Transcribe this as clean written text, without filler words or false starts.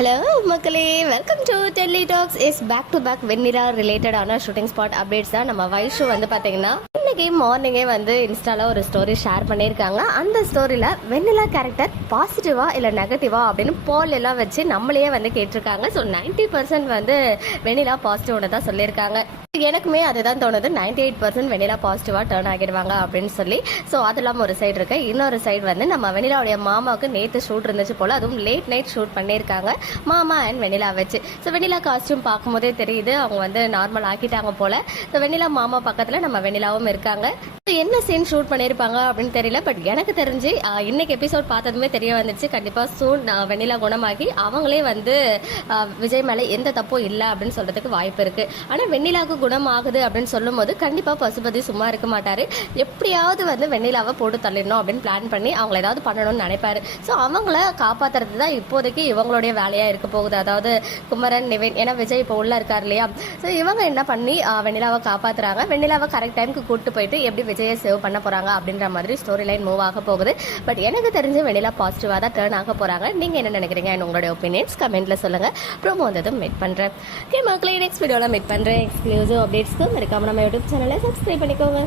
Hello மக்களே, welcome to Delhi talks. Is back to back Vennila ரிலேட்டடான shooting spot updates தான். நம்ம வைஷு வந்து பார்த்தீங்கன்னா இன்னைக்கு மார்னிங்கே வந்து இன்ஸ்டால ஒரு ஸ்டோரி ஷேர் பண்ணியிருக்காங்க. அந்த ஸ்டோரியில் வெண்ணிலா கேரக்டர் பாசிட்டிவா இல்லை நெகட்டிவா அப்படின்னு போல் எல்லாம் வச்சு நம்மளையே வந்து கேட்டிருக்காங்க. ஸோ 90% வந்து வெண்ணிலா பாசிட்டிவ்னு தான் சொல்லியிருக்காங்க. எனக்குமே அதுதான் தோணுது, 98% வெண்ணிலா பாசிட்டிவா டர்ன் ஆகிடுவாங்க அப்படின்னு சொல்லி. ஸோ அதெல்லாம் ஒரு சைடு இருக்கு. இன்னொரு சைடு வந்து நம்ம வெண்ணிலாவுடைய மாமாவுக்கு நேற்று ஷூட் இருந்துச்சு போல, அதுவும் லேட் நைட் ஷூட் பண்ணியிருக்காங்க மாமா அண்ட் வெண்ணிலா வச்சு. ஸோ வெண்ணிலா காஸ்டியூம் பார்க்கும்போதே தெரியுது அவங்க வந்து நார்மல் ஆக்கிட்டாங்க போல. ஸோ வெண்ணிலா மாமா பக்கத்தில் நம்ம வெண்ணிலாவும் இருக்காங்க. என்ன சீன் ஷூட் பண்ணியிருப்பாங்க அப்படின்னு தெரியல. பட் எனக்கு தெரிஞ்சு இன்னைக்கு எபிசோட் பார்த்ததுமே தெரிய வந்துச்சு, கண்டிப்பாக சூன் வெண்ணிலா குணமாகி அவங்களே வந்து விஜய் மேலே எந்த தப்பும் இல்லை அப்படின்னு சொல்றதுக்கு வாய்ப்பு இருக்கு. ஆனால் வெண்ணிலாவுக்கு குணம் ஆகுது அப்படின்னு சொல்லும் போது கண்டிப்பாக பசுபதி சும்மா இருக்க மாட்டாரு. எப்படியாவது வந்து வெண்ணிலாவை போட்டு தள்ளிடணும் அப்படின்னு பிளான் பண்ணி அவங்கள ஏதாவது பண்ணணும்னு நினைப்பாரு. ஸோ அவங்கள காப்பாற்றுறது தான் இப்போதைக்கு இவங்களுடைய வேலையாக இருக்க போகுது. அதாவது குமரன், நிவின், ஏன்னா விஜய் இப்போ உள்ள இருக்கார் இல்லையா. ஸோ இவங்க என்ன பண்ணி வெண்ணிலாவை காப்பாற்றுறாங்க. வெண்ணிலாவை கரெக்ட் டைமுக்கு கூப்பிட்டு போயிட்டு எப்படி விஜயை சேவ் பண்ண போறாங்க அப்படின்ற மாதிரி ஸ்டோரி லைன் மூவ் ஆக போகுது. பட் எனக்கு தெரிஞ்சு வெண்ணிலா பாசிட்டிவா தான் டர்ன் ஆக போறாங்க. நீங்க என்ன நினைக்கிறீங்க? உங்களுடைய ஒப்பீனியன்ஸ் கமெண்ட்ல சொல்லுங்க. ப்ரோமோ வந்ததும் மீட் பண்றேன். ஓகே மக்களே, நெக்ஸ்ட் வீடியோல மீட் பண்றேன். எக்ஸ்க்ளூசிவ் அப்டேட்ஸ்க்கு மறக்காம நம்ம யூடியூப் சேனலை சப்ஸ்கிரைப் பண்ணிக்கோங்க.